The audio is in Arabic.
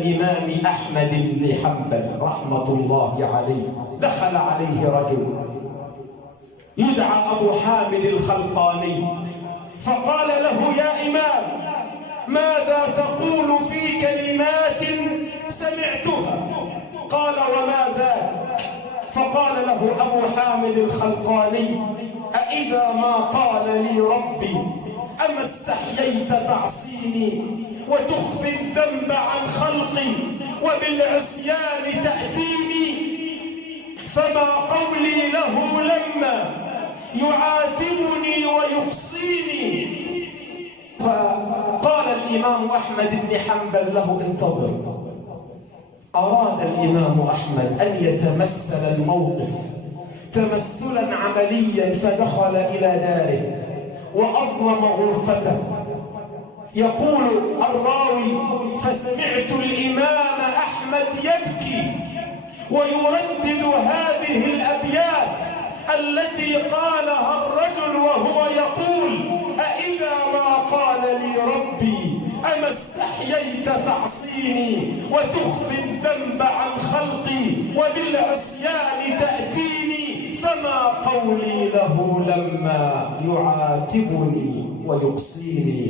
الإمام أحمد بن حنبل رحمة الله عليه دخل عليه رجل يدعى أبو حامد الخلقاني فقال له: يا إمام، ماذا تقول في كلمات سمعتها؟ قال: وما ذاك؟ فقال له أبو حامد الخلقاني: أإذا ما قال لي ربي: أما استحييت تعصيني وتخفي الذنب عن خلقي وبالعصيان تأتيني، فما قولي له لما يعاتبني ويقصيني؟ فقال الإمام أحمد بن حنبل له: انتظر. أراد الإمام أحمد أن يتمثل الموقف تمثلا عمليا، فدخل إلى داره وأظلم غرفته. يقول الراوي: فسمعت الإمام أحمد يبكي ويردد هذه الأبيات التي قالها الرجل وهو يقول: أإذا ما قال لي ربي: أما استحييت تعصيني وتخفي الذنب عن خلقي وبالعصيان تأتيني، فما قولي له لما يعاتبني ويقصيني؟